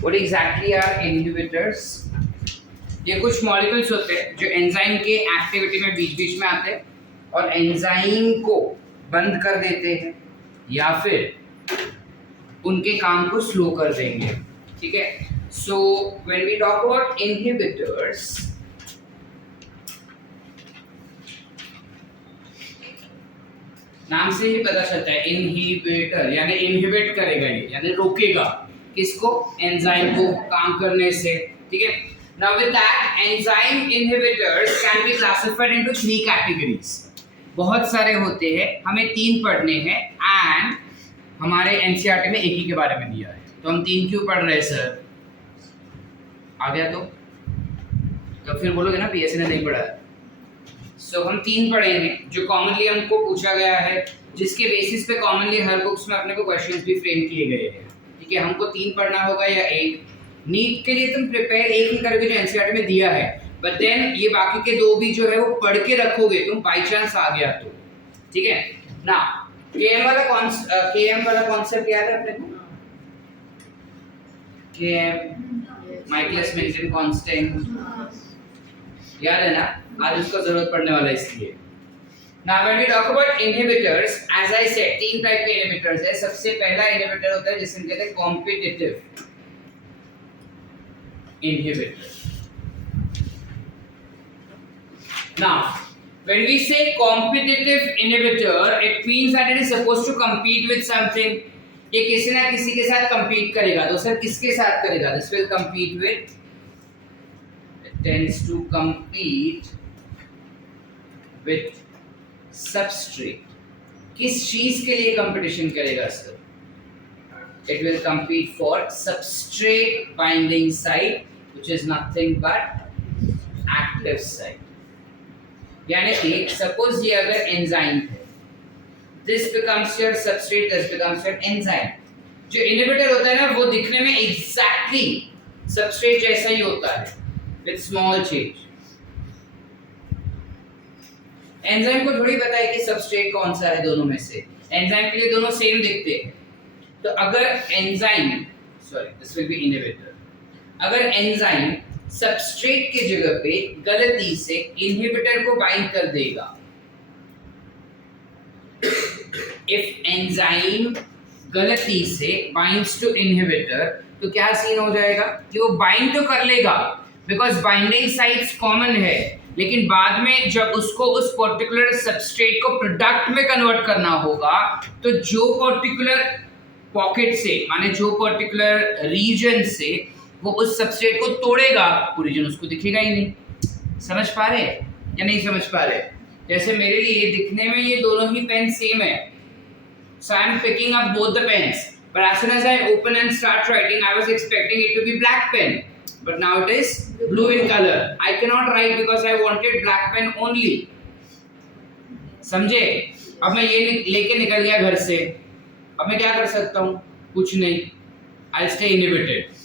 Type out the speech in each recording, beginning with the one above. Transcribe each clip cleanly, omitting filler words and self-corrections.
What exactly are inhibitors? ये कुछ molecules होते हैं जो एंजाइम के एक्टिविटी में बीच बीच में आते हैं और एंजाइम को बंद कर देते हैं या फिर उनके काम को स्लो कर देंगे। ठीक है, so when we talk about inhibitors, नाम से ही पता चलता है इनहिबिटर यानी इनहिबिट करेगा, ये यानी रोकेगा किसको? एंजाइम को काम करने से। ठीक है, now with that enzyme inhibitors can be classified into 3 categories। बहुत सारे होते हैं, हमें 3 पढ़ने हैं एंड हमारे एनसीईआरटी में एक ही के बारे में दिया है, तो हम 3 क्यों पढ़ रहे हैं सर? आ गया तो फिर बोलोगे ना पीएससी ने नहीं पढ़ा है। सो हम 3 पढ़ेंगे जो कॉमनली हमको पूछा गया है, जिसके बेसिस पे कॉमनली हर बुक्स में अपने को क्वेश्चंस भी फ्रेम किए गए हैं। ठीक है, हमको 3 पढ़ना होगा या 1? नीट के लिए तुम प्रिपेयर एक ही करोगे जो एनसीईआरटी में दिया है, बट देन ये बाकी के 2 भी जो है वो पढ़ के रखोगे तुम, बाय चांस आ गया तो। ठीक है ना, केएम वाला कॉन्सेप्ट याद है अपने को? केएम माइकलिस मेंटेन कांस्टेंट याद है ना? आज उसका जरूरत पड़ने वाला है इसलिए। Now when we talk about inhibitors, as I said, 3 type के inhibitors है। सबसे पहला inhibitor होता है जिसे हम कहते हैं competitive inhibitor। Now when we say competitive inhibitor, it means that it is supposed to compete with something। ये किसी ना किसी के साथ compete करेगा, तो सर किसके साथ करेगा? This will compete with, it tends to compete with substrate। किस चीज के लिए कंपटीशन करेगा sir? It will compete for substrate binding site, which is nothing but active site। यानी कि सपोज ये अगर एंजाइम है, this becomes your substrate, this becomes your enzyme। जो इनहिबिटर होता है ना, वो दिखने में एग्जैक्टली सबस्ट्रेट जैसा ही होता है with small change। एंजाइम को थोड़ी पता है कि सबस्ट्रेट कौन सा है दोनों में से, एंजाइम के लिए दोनों सेम दिखते हैं। तो अगर enzyme, sorry this will be inhibitor, अगर एंजाइम सबस्ट्रेट के जगह पे गलती से इनहिबिटर को बाइंड कर देगा, इफ एंजाइम गलती से बाइंड्स टू इनहिबिटर, तो क्या सीन हो जाएगा कि वो बाइंड तो कर लेगा बिकॉज बाइंडिंग साइट्स कॉमन है, लेकिन बाद में जब उसको उस पर्टिकुलर सबस्ट्रेट को प्रोडक्ट में कन्वर्ट करना होगा, तो जो पर्टिकुलर पॉकेट से, माने जो पर्टिकुलर रीजन से वो उस सबस्ट्रेट को तोड़ेगा, वो रीजन उसको दिखेगा ही नहीं। समझ पा रहे या नहीं समझ पा रहे? जैसे मेरे लिए दिखने में ये दोनों ही पेन सेम है, so I am picking up both the pens, but as soon as I open and start writing, I was expecting it to be black pen, but now it is blue in color। I cannot write because I wanted black pen only। समझे? अब मैं ये लेके निकल गया घर से, अब मैं क्या कर सकता हूँ? कुछ नहीं, I'll stay inhibited।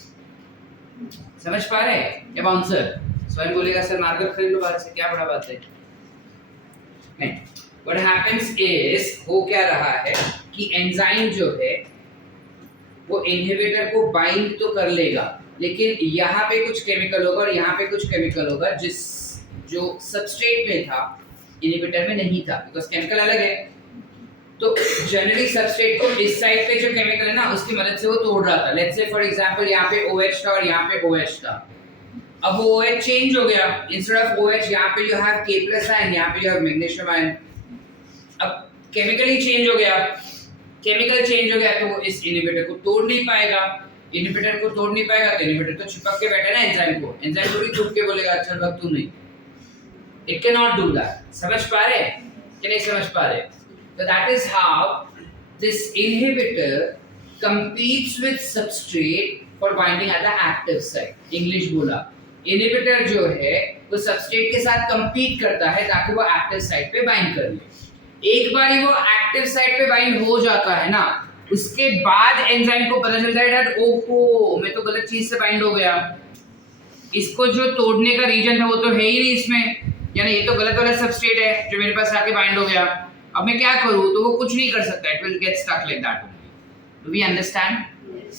समझ पा रहे? या बाउंसर स्वयं बोलेगा सर मार्कर खरीद लो बाहर से, क्या बड़ा बात है? नहीं, what happens is, हो क्या रहा है कि एंजाइम जो है वो इनहिबिटर को बाइंड तो कर लेगा, लेकिन यहाँ पे कुछ केमिकल होगा और यहाँ पे कुछ केमिकल होगा जो सबस्ट्रेट में था, इनहिबिटर में नहीं था, बिकॉज केमिकल अलग है। तो जनरली सबस्ट्रेट को इस साइड पे जो केमिकल है ना, उसकी मदद से वो तोड़ रहा था। लेट्स से फॉर एग्जांपल यहाँ पे OH था और यहाँ पे OH था, अब वो OH चेंज हो गया, इंस्टेड ऑफ OH यहाँ पे यू हैव K+ आयन, यहाँ पे यू हैव मैग्नीशियम आयन। अब केमिकल ही चेंज हो गया, केमिकल चेंज हो गया तो वो इस इनहिबिटर को तोड़ नहीं पाएगा, इनहिबिटर को तोड़ नहीं पाएगा तो इनहिबिटर तो चिपक के बैठा है ना एंजाइम को, एंजाइम थोड़ी छुप के बोलेगा अच्छा भाग तू नहीं, it can not do that. समझ पा रहे कि नहीं समझ पा रहे? So that is how this inhibitor competes with substrate for binding at the active site। English बोला, inhibitor जो है वो substrate के साथ compete करता है ताकि वो active site पे bind कर ले। एक बार वो active site पे bind हो जाता है ना, उसके बाद एंजाइम को पता चलता है कि ओहो मैं तो गलत चीज से bind हो गया, इसको जो तोड़ने का रीजन था वो तो है ही नहीं इसमें, यानी ये तो गलत वाला सबस्ट्रेट है जो मेरे पास आके bind हो गया। अब मैं क्या करूं? तो वो कुछ नहीं कर सकता, it will get stuck like that only. Do we understand?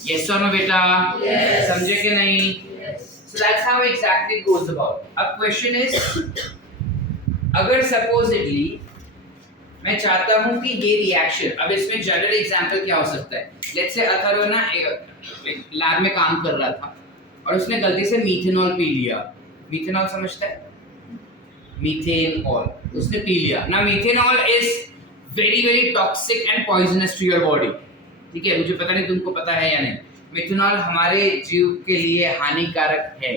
Yes or no बेटा? Yes. समझे कि नहीं? Yes. So that's how exactly it goes about. अब question is, अगर supposedly मैं चाहता हूँ कि ये रिएक्शन, अब इसमें जनरल एग्जांपल क्या हो सकता है? लेट्स से अथर्व ना लैब में काम कर रहा था और उसने गलती से मीथेनॉल पी लिया। मीथेनॉल समझता है? मीथेनॉल उसने पी लिया ना। Methanol is very toxic and poisonous to your body. ठीक है, मुझे पता नहीं तुमको पता है या नहीं। मीथेनॉल हमारे जीव के लिए हानिकारक है।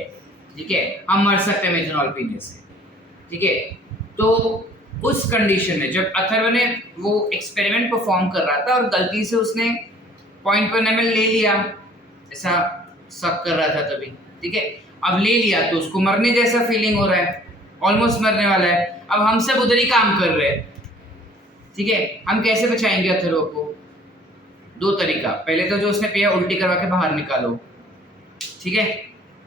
ठीक है, हम मर सकते हैं मीथेनॉल पीने से। ठीक है, तो उस कंडीशन में जब अथर्व ने वो एक्सपेरिमेंट परफॉर्म कर रहा था और गलती से उसने 0.1 ml ले लिया, ऐसा सब कर रहा था तभी। ठीक है, अब ले लिया तो उसको मरने जैसा फीलिंग हो रहा है, ऑलमोस्ट मरने वाला है। अब हम सब उधर ही काम कर रहे हैं। ठीक है, हम कैसे बचाएंगे अथर्व को? दो तरीका। पहले तो जो उसने पिया उल्टी करवा के बाहर निकालो। ठीक है,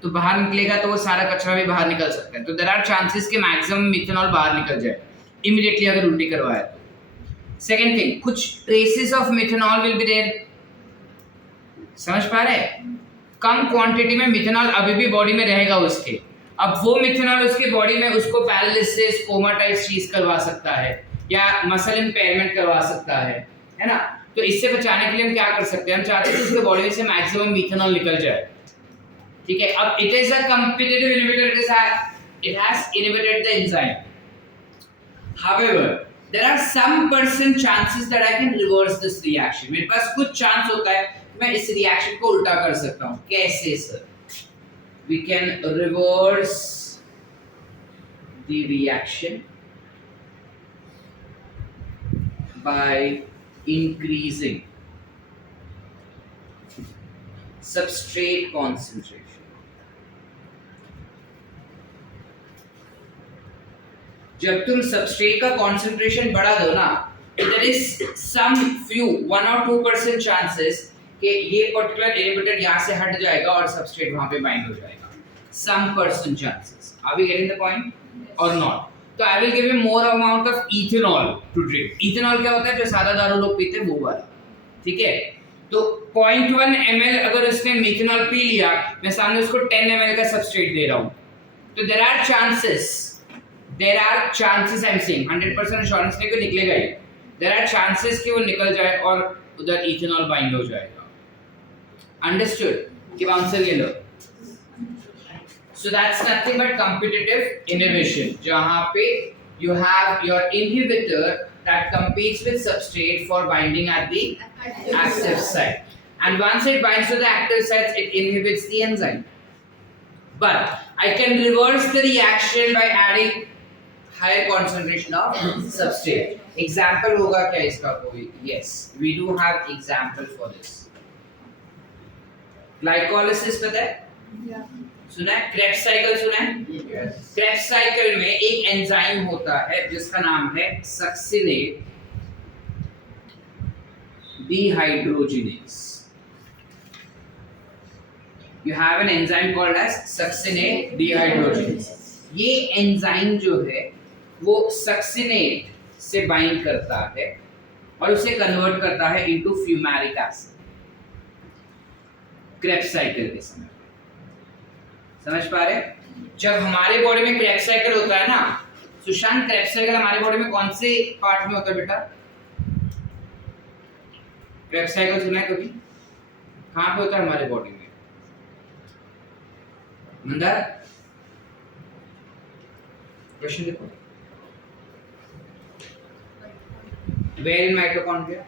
तो बाहर निकलेगा तो वो सारा कचरा भी बाहर निकल सकता है। तो देयर आर चांसेस कि मैक्सिमम मिथेनॉल बाहर निकल जाए इमीडिएटली अगर उल्टी करवाए तो। सेकंड थिंग, कुछ traces of methanol will be there. समझ पा रहे हैं? कम क्वांटिटी में मिथेनॉल अभी भी बॉडी में रहेगा उसके। अब वो मिथेनॉल उसके बॉडी में उसको पैरालिसिस, कोमा टाइप चीज करवा सकता है या मसल इंपेयरमेंट करवा सकता है ना? तो इससे बचाने के लिए हम क्या कर सकते हैं? हम चाहते हैं कि उसके बॉडी में से मैक्सिमम मिथेनॉल निकल जाए। ठीक है, अब it is a competitive inhibitor, it has inhibited the enzyme. However, there are some % chances that I can reverse this reaction. मेरे पास कुछ चांस होता है मैं इस रिएक्शन को उल्टा कर सकता हूँ। कैसे sir? We can reverse the reaction by increasing substrate concentration. जब तुम सबस्ट्रेट का कॉन्सेंट्रेशन बढ़ा दो ना, there is some few 1 or 2% chances कि ये पर्टिकुलर इनहिबिटर यहाँ से हट जाएगा और सबस्ट्रेट वहां पे बाइंड हो जाएगा। Some percent chances. Are we getting the point और नॉट? तो I will give you more amount of ethanol to drink. Ethanol क्या होता है? जो सादा दारू लोग पीते हैं वो वाला। ठीक है, तो 0.1 ml अगर उसने मिथेनॉल पी लिया, मैं सामने उसको 10 ml का सबस्ट्रेट दे रहा हूँ, तो there are chances I am saying 100% assurance नहीं कि निकलेगा ही। देयर आर चांसेस कि वो निकल जाए और उधर इथेनॉल बाइंड हो जाएगा। अंडरस्टूड? कि आंसर ये लो। So that's nothing but competitive inhibition, जहाँ पे you have your inhibitor that competes with substrate for binding at the active site, and once it binds to the active sites, it inhibits the enzyme. But I can reverse the reaction by adding higher concentration of substrate. Example होगा क्या इसका कोई? Yes, we do have example for this. Glycolysis पता है? Yeah. सुना है? Krebs cycle सुना है? Yes. क्रेब्स साइकिल में एक एंजाइम होता है जिसका नाम है succinate dehydrogenase. You have an enzyme called as succinate dehydrogenase. ये एंजाइम जो है वो सक्सिनेट से बाइंड करता है और उसे कन्वर्ट करता है into fumaric acid Krebs cycle के समय। समझ पा रहे? जब हमारे बॉडी में क्रेब्स साइकिल होता है ना, सुशांत, क्रेब्स साइकिल हमारे बॉडी में कौन से पार्ट में होता है बेटा? क्रेब्स साइकिल सुना है कभी? कहाँ पे होता है हमारे बॉडी में? मंदार क्वेश्चन देखो। Where in mitochondria?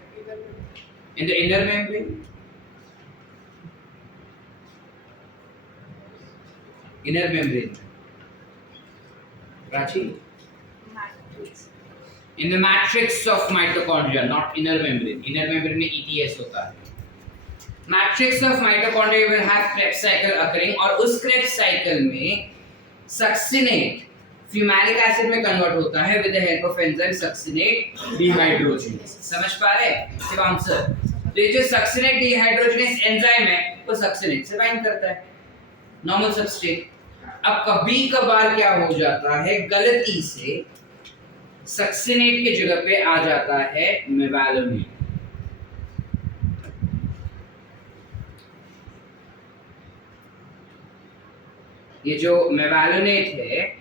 In the inner membrane? Inner membrane. Prachi? In the matrix of mitochondria, not inner membrane. Inner membrane में ETS होता है। Matrix of mitochondria will have Krebs cycle occurring, और उस Krebs cycle में succinate fumaric acid में convert होता है with the help of enzyme succinate dehydrogenase. समझ पा रहे हैं? सिर्फ आंसर। तो ये जो सक्सिनेट डिहाइड्रोजिनेज एंजाइम है वो सक्सिनेट से बाइंड करता है नॉर्मल सबस्ट्रेट। अब कभी कभार क्या हो जाता है, गलती से सक्सिनेट के जगह पे आ जाता है मेवालोनिन। ये जो मेवालोनेट है,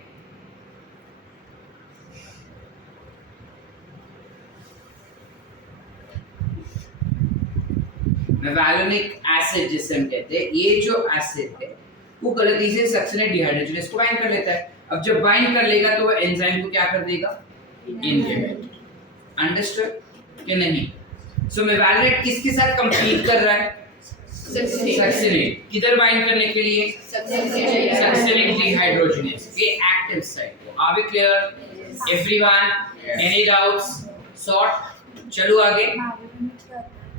मेवालोनिक एसिड जिसे हम कहते हैं, ये जो एसिड है वो गलती से सक्सिनेट डिहाइड्रोजनेज को बाइंड कर लेता है। अब जब बाइंड कर लेगा तो वो एंजाइम को क्या कर देगा? इनहिबिट। अंडरस्टूड कि नहीं? सो मेवालोनेट किसके साथ कंपीट कर रहा है? सक्सिनेट। किधर बाइंड करने के लिए? सक्सिनेट डिहाइड्रोजनेज के एक्टिव साइट को। Are we clear everyone? Any doubts? Short चलो आगे।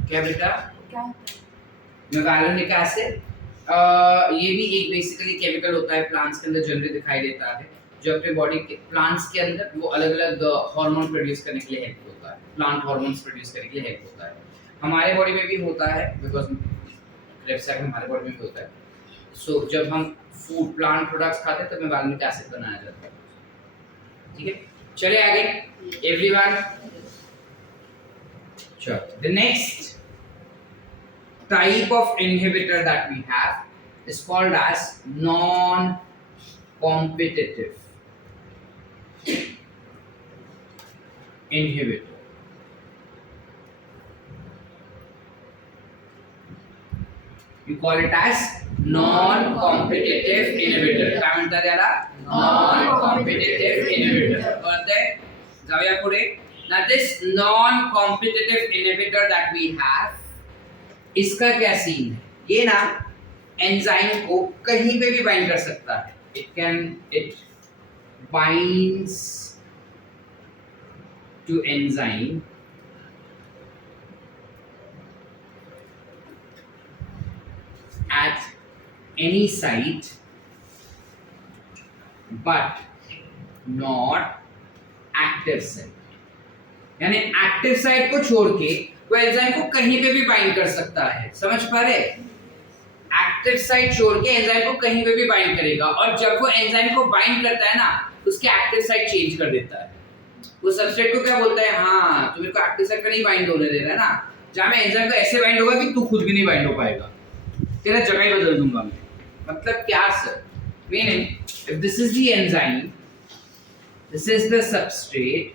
क्या बेटा? मेवालोनिक एसिड ये भी एक बेसिकली केमिकल होता है, प्लांट्स के अंदर जनरली दिखाई देता है, जो अपने बॉडी के प्लांट्स के अंदर वो अलग-अलग हार्मोन प्रोड्यूस करने के लिए हेल्प होता है, प्लांट हार्मोन्स प्रोड्यूस करने के लिए हेल्प होता है। हमारे बॉडी में भी होता है, बिकॉज लेफ्ट साइड में हमारे बॉडी में भी होता है। सो जब हम फूड प्लांट प्रोडक्ट्स खाते हैं तो मेवालोनिक एसिड बनाया जाता है। ठीक है, चलिए आगे एवरीवन। चलो, the next type of inhibitor that we have is called as non-competitive inhibitor. You call it as non-competitive inhibitor. काय म्हणतात याला? Non-competitive inhibitor. कळतंय? जाऊया पुढे. Now this non-competitive inhibitor that we have, इसका क्या सीन है? ये ना एंजाइम को कहीं पे भी बाइंड कर सकता है। It binds to enzyme at any site but not active site। यानी एक्टिव साइट को छोड़ के वो एंजाइम को कहीं पे भी बाइंड कर सकता है। समझ पा रहे? एक्टिव साइट छोड़ के एंजाइम को कहीं पे भी बाइंड करेगा, और जब वो एंजाइम को बाइंड करता है ना, उसके एक्टिव साइट चेंज कर देता है। वो सबस्ट्रेट को क्या बोलता है? हाँ, तू मेरे को एक्टिव साइट पे नहीं बाइंड होने दे रहा है ना, जहां मैं एंजाइम को ऐसे बाइंड होगा कि तू खुद भी नहीं बाइंड हो पाएगा, तेरा जगह ही बदल दूंगा मैं। मतलब क्या sir? Meaning if this is the enzyme, this is the substrate,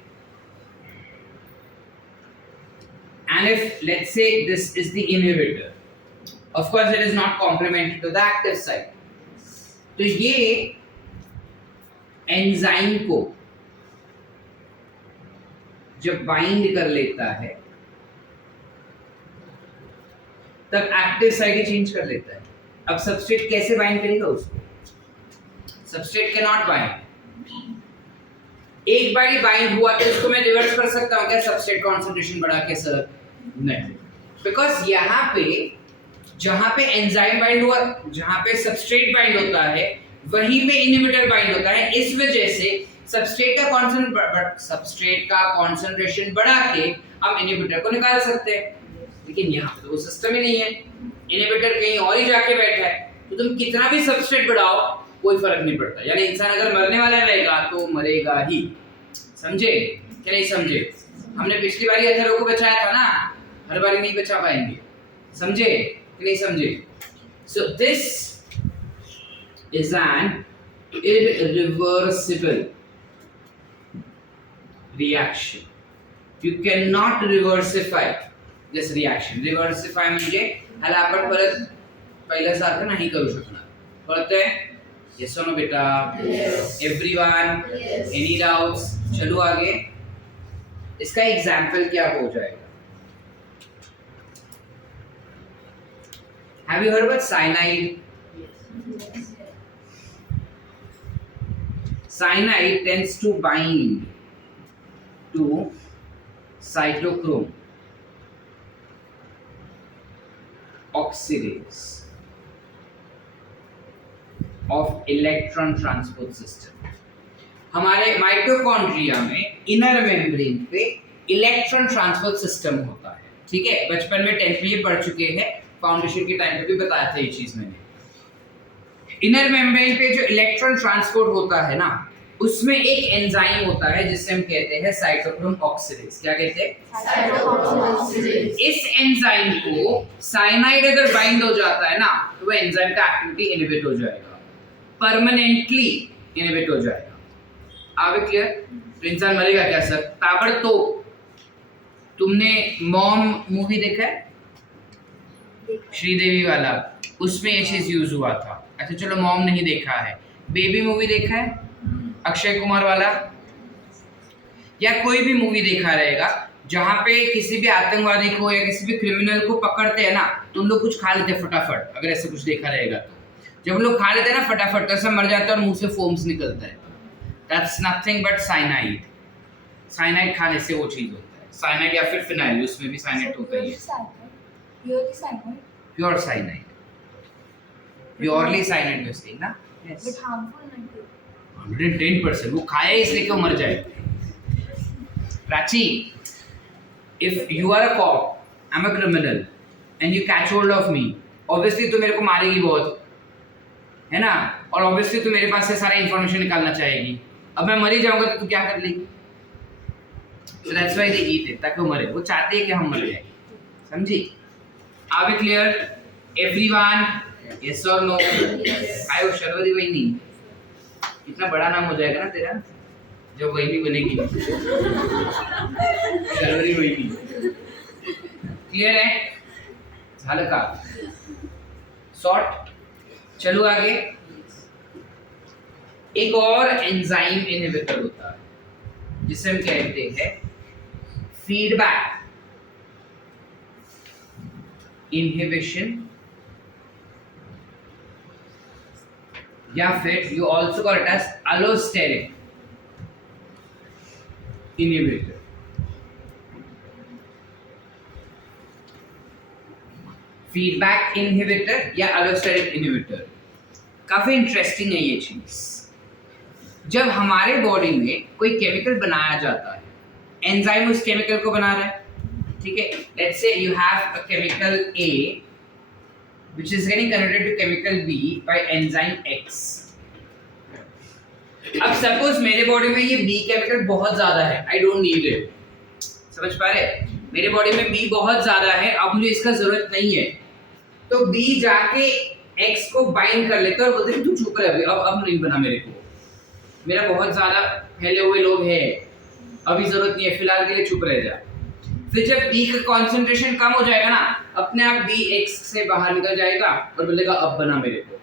and if let's say this is the inhibitor, of course it is not complementary to the active site, तो ये एंजाइम को जब बाइंड कर लेता है तब active site ही change कर लेता है। अब सबस्ट्रेट कैसे बाइंड करेगा उसको? Substrate can not bind. एक बार ही बाइंड हुआ तो इसको मैं रिवर्स कर सकता हूं क्या सबस्ट्रेट कंसंट्रेशन बढ़ा के? सर नहीं, बिकॉज यहाँ पे जहां पे एंजाइम बाइंड हुआ, जहां पे सबस्ट्रेट बाइंड होता है, वहीं पे इनहिबिटर बाइंड होता है। इस वजह से सबस्ट्रेट का कंसंट्रेशन बढ़ा के हम इनहिबिटर को निकाल सकते हैं, लेकिन यहाँ पे तो वो सिस्टम ही नहीं है। इनहिबिटर कहीं और ही जाके बैठा है, तो तुम कितना भी सबस्ट्रेट बढ़ाओ कोई फर्क नहीं पड़ता। यानी इंसान अगर मरने वाला रहेगा तो मरेगा ही। समझे कि नहीं समझे? हमने पिछली बार अथर्व को बचाया था ना, हर बार नहीं बचा पाएंगे। समझे कि नहीं समझे? So this is an irreversible reaction. You cannot reversify this reaction. Reversify म्हणजे ह्याला आपण परत पहिल्यासारखं नाही करू शकणार। कळतंय? Yes or no बेटा? Everyone? Any doubts? चलो आगे। इसका एग्जाम्पल क्या हो जाएगा? Have you heard about cyanide? Cyanide tends to bind to cytochrome oxidase of electron transport system। हमारे माइटोकॉन्ड्रिया में इनर मेम्ब्रेन पे इलेक्ट्रॉन ट्रांसपोर्ट सिस्टम होता है। ठीक है, बचपन में 10th में ये पढ़ चुके हैं, फाउंडेशन के टाइम पे भी बताया था ये चीज मैंने। इनर मेम्ब्रेन पे जो इलेक्ट्रॉन ट्रांसपोर्ट होता है ना, उसमें एक एंजाइम होता है जिसे हम कहते हैं साइटोक्रोम ऑक्सीडेज। क्या कहते हैं? Cytochrome oxidase. इस एंजाइम को साइनाइड अगर बाइंड हो जाता है ना, तो वो एंजाइम का एक्टिविटी इनहिबिट हो जाएगा। परमानेंटली इनहिबिट हो जाएगा। आप क्लियर? तो इंसान मरेगा क्या सर? ताबड़तोड़। तुमने मॉम मूवी देखा है? श्रीदेवी वाला, उसमें ये चीज यूज हुआ था। अच्छा चलो मॉम नहीं देखा है, बेबी मूवी देखा है अक्षय कुमार वाला, या कोई भी मूवी देखा रहेगा जहाँ पे किसी भी आतंकवादी को या किसी भी क्रिमिनल को पकड़ते हैं ना, तो उन लोग कुछ खा लेते हैं फटाफट। अगर ऐसे कुछ देखा रहेगा तो जब हम लोग खा लेते हैं ना फटाफट, तो ऐसा मर जाता है और मुंह से फोम्स निकलता है। That's nothing but cyanide. Cyanide खाने से वो चीज होता है। साइनाइड या फिर फिनाइल, उसमें भी साइनाइड होता ही है। Pure cyanide, purely cyanide use किया ना। यस, 110%। वो खाया इसलिए कि वो मर जाए। Prachi, if you are a cop, I'm a criminal, and you catch hold of me, obviously तू मेरे को मारेगी बहुत, है ना? और obviously तू मेरे पास से सारा इंफॉर्मेशन निकालना चाहेगी। अब मैं मर ही जाऊंगा तो तू क्या कर लेगी? So that's why they eat it, ताकि वो मरे। वो चाहते हैं कि हम मर जाए। समझी? Are we clear? Everyone? Yes or no? आए वो शर्वरी वही नहीं। इतना बड़ा नाम हो जाएगा ना तेरा, जब वही नहीं बनेगी। शर्वरी वही नहीं। क्लियर है? झाल का शॉर्ट। चलो आगे। एक और एंजाइम इनहिबिटर होता है जिसे हम कहते हैं फीडबैक इनहिबिशन, या फिर you also call it as allosteric inhibitor. Feedback inhibitor या अलोस्टेरिक इनहिबिटर, काफी इंटरेस्टिंग है ये चीज। जब हमारे बॉडी में कोई केमिकल बनाया जाता है, एंजाइम उस केमिकल को बना रहा है, ठीक है? Let's say you have a chemical A which is getting converted to chemical B by enzyme X. अब सपोज मेरे बॉडी में ये B केमिकल बहुत ज्यादा है, आई डोंट नीड इट। समझ पा रहे? मेरे बॉडी में B बहुत ज्यादा है, अब मुझे इसका जरूरत नहीं है, तो B जाके X को बाइंड कर लेता है और बोलते हैं तू चुप रह, अब नहीं बना मेरे को, मेरा बहुत ज्यादा फैले हुए लोग हैं, अभी जरूरत नहीं है, फिलहाल के लिए चुप रह जा। फिर जब B का कंसंट्रेशन कम हो जाएगा ना, अपने आप B X से बाहर निकल जाएगा और बोलेगा अब बना मेरे को।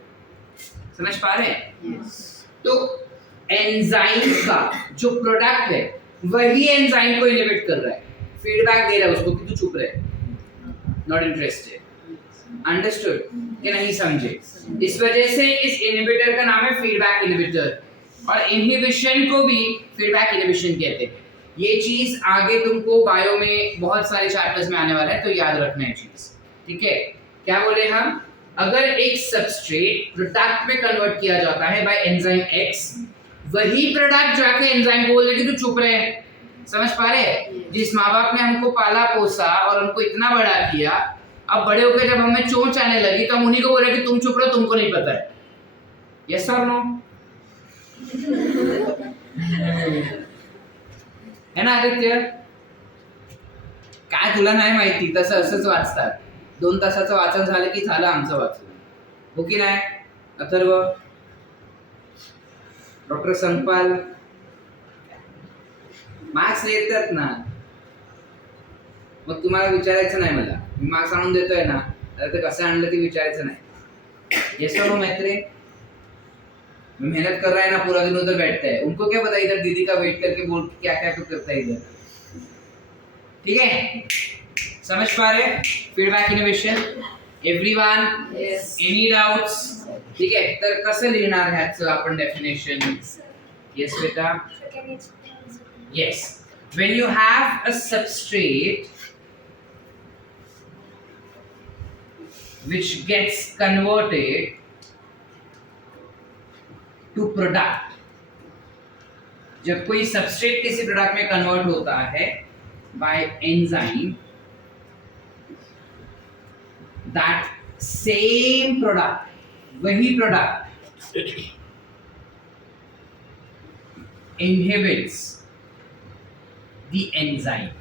समझ पा रहे हैं? yes. तो एंजाइम का जो प्रोडक्ट है वही एंजाइम को इनहिबिट कर रहा है, फीडबैक दे रहा है उसको कि तू चुप रहे, नॉट इंटरेस्टेड। अंडरस्टूड या नहीं समझे? इस वजह से इस इनहिबिटर का नाम है फीडबैक इनहिबिटर, और इनहिबिशन को भी फीडबैक इनहिबिशन कहते हैं। ये चीज आगे तुमको बायो में बहुत सारे चैप्टर्स में आने वाला है, तो याद रखना है चीज, ठीक है? क्या बोले हम? अगर एक सबस्ट्रेट प्रोडक्ट में कन्वर्ट किया जाता है बाय एंजाइम X, वही प्रोडक्ट जाके एंजाइम को बोल दे कि तू चुप रहे। समझ पा रहे? जिस माँ बाप ने हमको पाला पोसा और हमको इतना बड़ा किया, अब बड़े होकर जब हमें चोंच आने लगी तो हम उन्हीं को बोले कि तुम चुप रहो, तुमको नहीं पता है। यस और नो? है ना आदित्य? काय तुला नाही माहिती, तसं असंच वाचतात। 2 तासाचं वाचन झालं की झालं आमचं वाचन, हो की नाही? अथर्व, डॉक्टर संपाल, मार्क्स येतात ना, मग तुम्हाला विचारायचं नाही मला, मी मार्क्स आणून देतोय ना, तर ते कसं आणलं ते विचारायचं नाही। यस और नो मैत्रे? मेहनत कर रहा है ना, पूरा दिन उधर बैठता है, उनको क्या पता इधर दीदी का वेट करके बोल क्या क्या तो करता है इधर, ठीक है? समझ पा रहे? Feedback innovation everyone? Yes. Any doubts? ठीक आहे, तर कसं लिहिणार ह्याचं आपण डेफिनेशन? यस बेटा? Yes. When you have a substrate which gets converted to product, जब कोई substrate किसी प्रोडक्ट में कन्वर्ट होता है by enzyme, that same product, वही product inhibits the enzyme.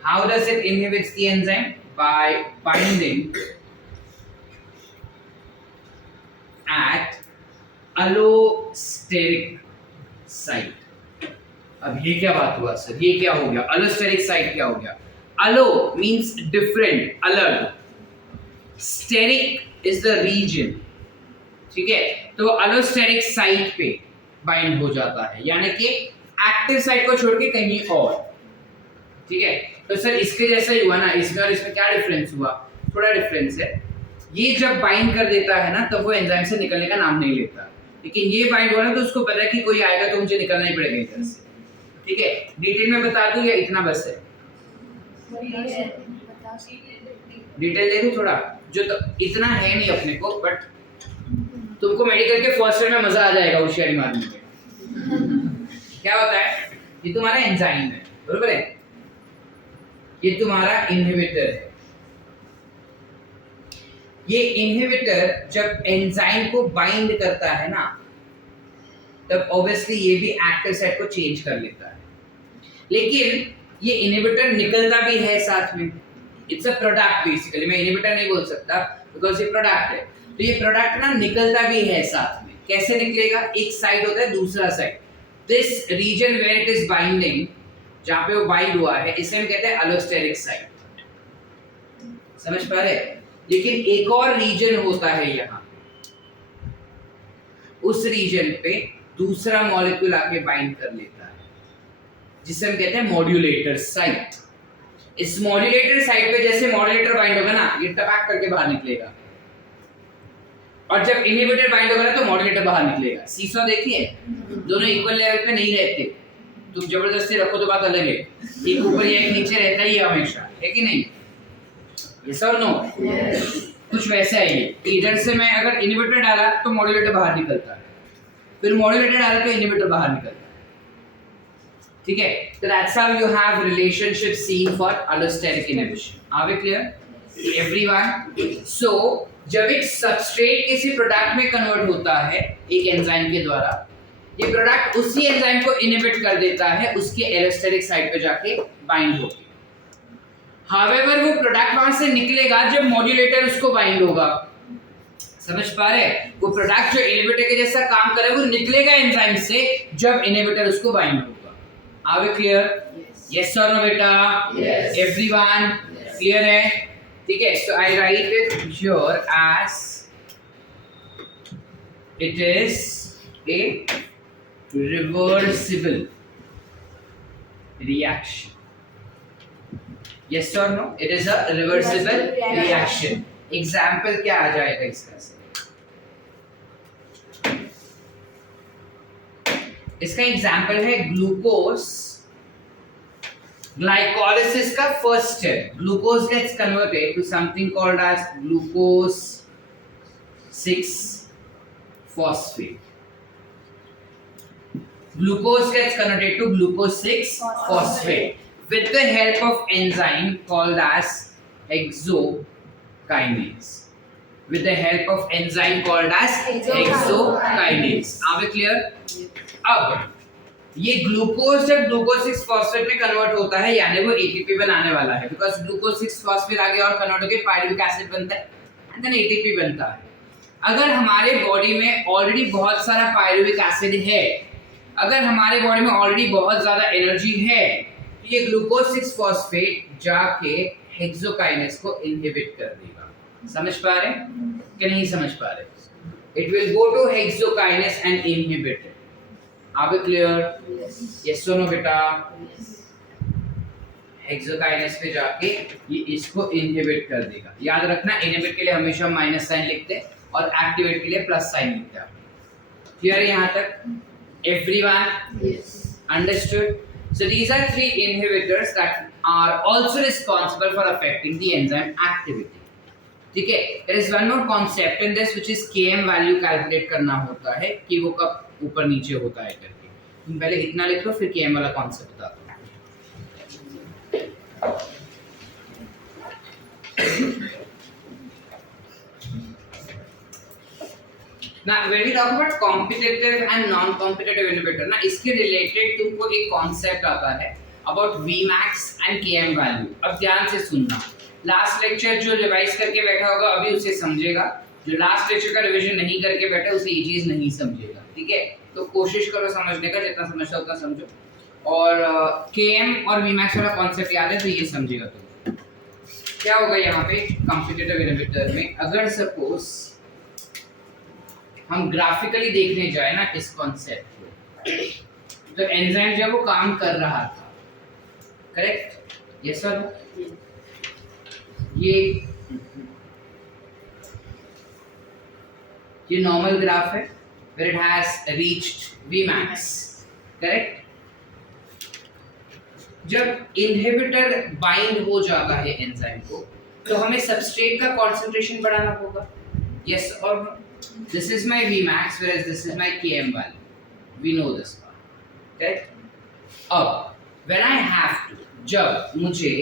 How does it inhibits the enzyme? By binding at allosteric site. अब ये क्या बात हुआ सर, ये क्या हो गया, अलोस्टेरिक साइट क्या हो गया? अलो मींस डिफरेंट, अलग, स्टेरिक इज द रीजन, ठीक है? तो अलोस्टेरिक साइट पे बाइंड हो जाता है, यानी कि एक्टिव साइट को छोड़ के कहीं और, ठीक है? तो सर इसके जैसा ही हुआ ना, इसमें और इसमें क्या डिफरेंस हुआ? थोड़ा डिफरेंस है। ये जब बाइंड कर देता है ना तब वो एंजाइम से निकलने का नाम नहीं लेता, लेकिन ये बाइंड हो रहा है तो उसको पता है कि कोई आएगा तो मुझे निकलना ही पड़ेगा इधर से, ठीक है? डिटेल में बता दूं या इतना बस है? डिटेल दे दूं थोड़ा, जो तो इतना है नहीं अपने को, बट तुमको मेडिकल के फर्स्ट ईयर में मजा आ जाएगा होशियारी मारने में। क्या होता है, ये तुम्हारा एंजाइम है, बरोबर है? ये तुम्हारा इनहिबिटर है। ये इनहिबिटर जब एंजाइम को बाइंड करता है ना, तब ऑब्वियसली ये भी एक्टिव साइट को चेंज कर लेता है, लेकिन ये इनहिबिटर निकलता भी है साथ में। इट्स अ प्रोडक्ट बेसिकली, मैं इनहिबिटर नहीं बोल सकता बिकॉज ये प्रोडक्ट है। तो ये प्रोडक्ट ना निकलता भी है साथ में। कैसे निकलेगा? एक साइड होता है, दूसरा side, this region where it is binding, जहां पे वो बाइंड हुआ है, इसे हम कहते हैं अलोस्टेरिक साइट। समझ पा रहे? लेकिन एक और रीजन होता है यहाँ, उस रीजन पे दूसरा मॉलिक्यूल आके बाइंड कर लेता है, जिसे हम कहते हैं मॉड्यूलेटर साइट। इस मॉड्यूलेटर साइट पे जैसे मॉड्यूलेटर बाइंड होगा ना, ये टपैक करके बाहर निकलेगा, और जब इनहिबिटर बाइंड होगा ना तो मॉड्यूलेटर बाहर निकलेगा। सीसॉ देखिए, दोनों इक्वल लेवल पे नहीं रहते, तुम जबरदस्ती रखो तो बात अलग है, एक ऊपर या एक नीचे रहता ही है हमेशा, है कि नहीं? ये सब नो कुछ वैसा ही है। इधर से मैं अगर इनहिबिटर डाला तो मॉड्यूलेटर बाहर निकलता है, फिर मॉड्यूलेटर डाला तो इनहिबिटर बाहर निकलता है, ठीक है? तो that's how you have relationship seen for allosteric inhibition. Are we clear everyone? So जब एक सबस्ट्रेट किसी प्रोडक्ट में कन्वर्ट होता है एक एंजाइम के द्वारा, ये प्रोडक्ट उसी एंजाइम को इनहिबिट कर देता है उसके एलोस्टेरिक साइट पे जाके बाइंड होके। हाउएवर वो प्रोडक्ट वहां से निकलेगा जब मॉड्यूलेटर उसको बाइंड होगा। समझ पा रहे? वो प्रोडक्ट जो इनहिबिटर के जैसा काम करे वो निकलेगा एंजाइम से जब इनहिबिटर उसको बाइंड होगा। Are we clear? यस और नो बेटा? यस। एवरीवन क्लियर है? ठीक है, so I write it here as it is a reversible reaction. Yes or no? It is a reversible reaction. Example क्या आ जाएगा इसका से? इसका एग्जाम्पल है ग्लूकोज glycolysis का first step. Glucose gets converted to something called as glucose 6-phosphate. Glucose gets converted to glucose 6-phosphate with the help of enzyme called as hexokinase. With the help of enzyme called as hexokinase. Are we clear? अब ये glucose जब glucose 6-फॉस्फेट में convert होता है, यानी वो ATP बनाने वाला है, बिकॉज ग्लूकोज 6-फॉस्फेट आगे और कन्वर्ट होकर पायरुविक एसिड बनता है एंड देन एटीपी बनता है। अगर हमारे बॉडी में ऑलरेडी बहुत सारा पायरुविक एसिड है, अगर हमारे बॉडी में ऑलरेडी बहुत ज्यादा एनर्जी है, तो ये ग्लूकोज 6-फॉस्फेट जाके हेक्सोकाइनेस को इनहिबिट कर देगा। समझ पा रहे कि नहीं समझ पा रहे? It will go to hexokinase and inhibit it. Are we clear? Yes or no बेटा? हेक्सोकाइनेस पे जाके ये इसको इनहिबिट कर देगा। याद रखना, इनहिबिट के लिए हमेशा माइनस साइन लिखते हैं और एक्टिवेट के लिए प्लस साइन लिखते हैं। क्लियर है यहाँ तक? Everyone? Yes. Understood? So these are three inhibitors that are also responsible for affecting the enzyme activity. ठीक है? There is one more concept in this which is Km value calculate करना होता है कि वो कब ऊपर नीचे होता है करके। तुम पहले इतना लिख लो फिर Km वाला कॉन्सेप्ट बताता हूँ। Now when we talk about competitive and non-competitive inhibitor ना, इसके रिलेटेड तुमको एक कॉन्सेप्ट आता है about Vmax and Km value। अब ध्यान से सुनना, लास्ट लेक्चर जो रिवाइज करके बैठा होगा अभी उसे समझेगा, जो लास्ट लेक्चर का रिवीजन नहीं करके बैठे उसे ये चीज नहीं समझेगा, ठीक है? तो कोशिश करो समझने का, जितना समझता उतना समझो। और केएम और वीमैक्स वाला कॉन्सेप्ट याद है तो ये समझेगा। तो क्या होगा यहाँ पे कॉम्पिटिटिव इनहिबिटर में, अगर सपोज हम ग्राफिकली देखने जाए ना इस कॉन्सेप्ट को, तो एंजाइम जब वो काम कर रहा था, करेक्ट? Yes sir. ये नॉर्मल ग्राफ है where it has reached Vmax, correct? जब इनहिबिटर बाइंड हो जाता है एंजाइम को, तो हमें सबस्ट्रेट का कंसंट्रेशन बढ़ाना होगा, यस और this is my Vmax whereas this is my Km value, we know this part, correct? अब when I have to, जब मुझे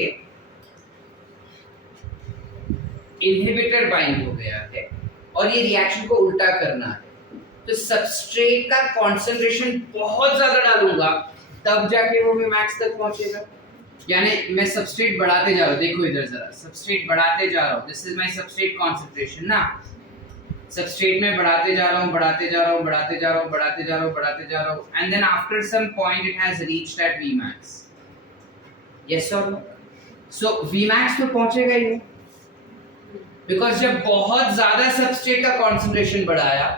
इनहिबिटर बाइंड हो गया है और ये रिएक्शन को उल्टा करना है, तो सबस्ट्रेट का कंसंट्रेशन बहुत ज्यादा डालूंगा तब जाके वो Vmax तक पहुंचेगा। यानी मैं सबस्ट्रेट बढ़ाते जा रहा हूं, देखो इधर जरा, सबस्ट्रेट बढ़ाते जा रहा हूं, this is my substrate concentration ना, सबस्ट्रेट में बढ़ाते जा रहा हूं, बढ़ाते जा रहा हूं, बढ़ाते जा रहा हूं, बढ़ाते जा रहा हूं, बढ़ाते जा रहा हूं, and then after some point it has reached at Vmax, yes और नो? सो Vmax तो पहुंचेगा ही, बिकॉज जब बहुत ज्यादा सबस्ट्रेट का कंसंट्रेशन बढ़ाया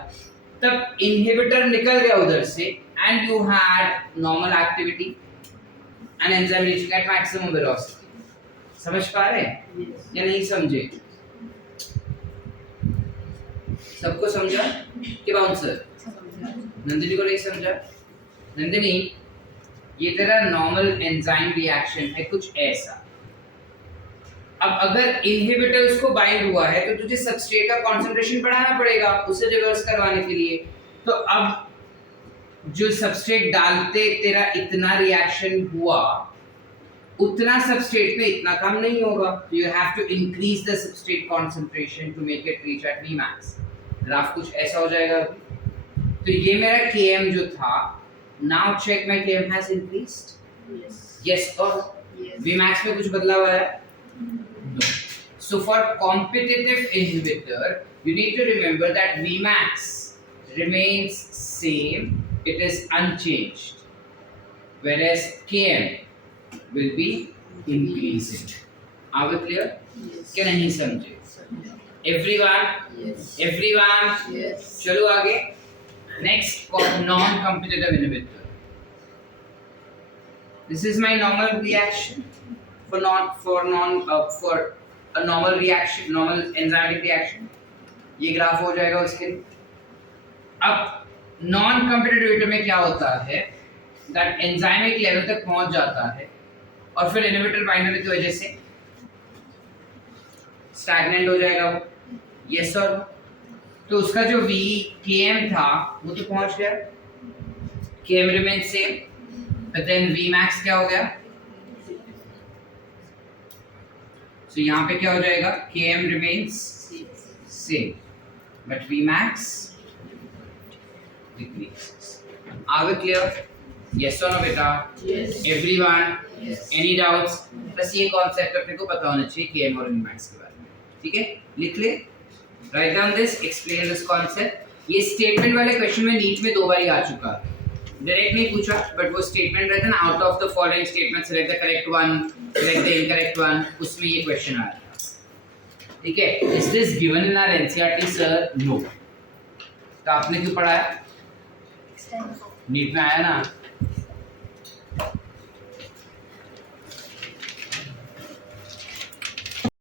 तब इनहिबिटर निकल गया उधर से and you had normal activity and enzyme reaching at maximum velocity. समझ पा रहे हैं या नहीं समझे? सबको समझा कि बाउंसर? नंदिनी को नहीं समझा? नंदिनी, ये तेरा नॉर्मल एंजाइम रिएक्शन है कुछ ऐसा। अब अगर इनहिबिटर उसको बाइंड हुआ है तो तुझे सबस्ट्रेट का कंसंट्रेशन बढ़ाना पड़ेगा उसे रिवर्स करवाने के लिए। तो अब जो सबस्ट्रेट डालते तेरा इतना रिएक्शन हुआ, उतना सबस्ट्रेट में इतना काम नहीं होगा, you have to increase the substrate concentration to make it reach at Vmax। Graph कुछ ऐसा हो जाएगा। तो ये मेरा Km जो था, now check my Km has increased, yes और Vmax में कुछ बदलाव आया? No. So for competitive inhibitor, you need to remember that Vmax remains same, it is unchanged, whereas Km will be increasing. Are we clear? Yes. क्या नहीं समझे? Everyone? Yes. Everyone? Yes. चलो आगे. Next, non-competitive inhibitor. This is my normal reaction. For a normal reaction, normal enzymatic reaction, ये graph हो जाएगा उसके। अब नॉन कॉम्पिटिटिव में क्या होता है, दैट एंजाइम एक लेवल तक पहुंच जाता है और फिर इनहिबिटर बाइंड होने की वजह से स्टैग्नेंट हो जाएगा वो, यस और? तो उसका जो Km था वो तो पहुंच गया, Km remain same, but then Vmax क्या हो गया? तो यहाँ पे क्या हो जाएगा? Km remains same, but Vmax decreases. Are we clear? Yes or no बेटा? Yes. Everyone? Yes. Any doubts? बस ये कॉन्सेप्ट अपने को पता होना चाहिए Km और Vmax के बारे में, ठीक है? लिख ले, write down this, explain this concept. ये स्टेटमेंट वाले क्वेश्चन में नीट में 2 बार आ चुका है, डायरेक्ट नहीं पूछा, बट वो स्टेटमेंट रहता है ना, out of the following statement select the correct one, select the incorrect one, उसमें ये क्वेश्चन आया था, ठीक है? Is this given in our NCERT sir? No. तो आपने क्यों पढ़ाया? नीट में आया ना।